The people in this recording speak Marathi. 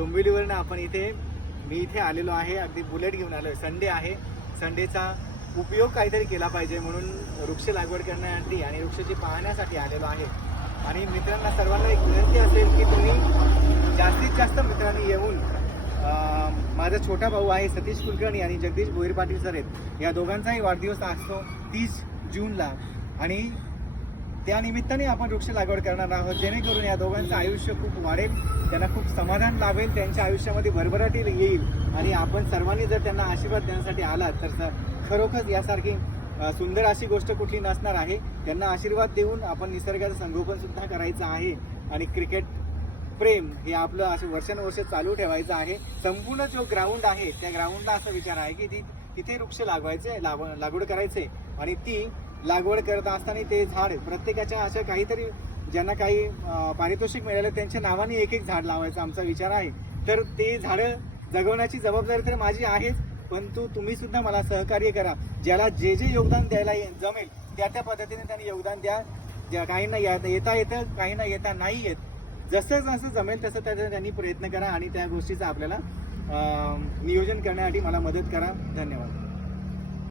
डोंबिवलीवरनं आपण मी इथे आलेलो आहे. अगदी बुलेट घेऊन आलो आहे. संडे आहे. संडेचा उपयोग काहीतरी केला पाहिजे म्हणून वृक्ष लागवड करण्यासाठी आणि वृक्षाची पाहण्यासाठी आलेलो आहे. आणि मित्रांना सर्वांना एक विनंती असेल की तुम्ही जास्तीत जास्त मित्रांनी येऊन माझा छोटा भाऊ आहे सतीश कुलकर्णी आणि जगदीश भोईर पाटील सर आहेत. या दोघांचाही वाढदिवस असतो 30 जूनला आणि त्या निमित्ताने आपण वृक्ष लागवड करणार आहोत, जेणेकरून या दोघांचं आयुष्य खूप वाढेल, त्यांना खूप समाधान लाभेल, त्यांच्या आयुष्यामध्ये भरभराटी येईल. आणि आपण सर्वांनी जर त्यांना आशीर्वाद देण्यासाठी आलात तर खरोखर यासारखी सुंदर अशी गोष्ट कुठली नसणार आहे. त्यांना आशीर्वाद देऊन आपण निसर्गाचं संगोपन सुद्धा करायचं आहे आणि क्रिकेट प्रेम हे आपलं असं वर्षानुवर्ष चालू ठेवायचं आहे. संपूर्ण जो ग्राउंड आहे त्या ग्राउंडला असा विचार आहे की तिथे वृक्ष लागवड करायचे आणि ती लागवड करत असताना ते झाड प्रत्येकाच्या असं काहीतरी ज्यांना काही पारितोषिक मिळालं त्यांच्या नावाने एक एक झाड लावायचा आमचा विचार आहे. तर ते झाडं जगवण्याची जबाबदारी तर माझी आहेच, परंतु तुम्ही सुद्धा मला सहकार्य करा. ज्याला जे योगदान द्यायला जमेल त्या पद्धतीने त्यांनी योगदान द्या. काहींना येता येतं, काहींना येता नाही येत. जसं जसं जमेल तसं त्यांनी प्रयत्न करा आणि त्या गोष्टीचं आपल्याला नियोजन करण्यासाठी मला मदत करा. धन्यवाद.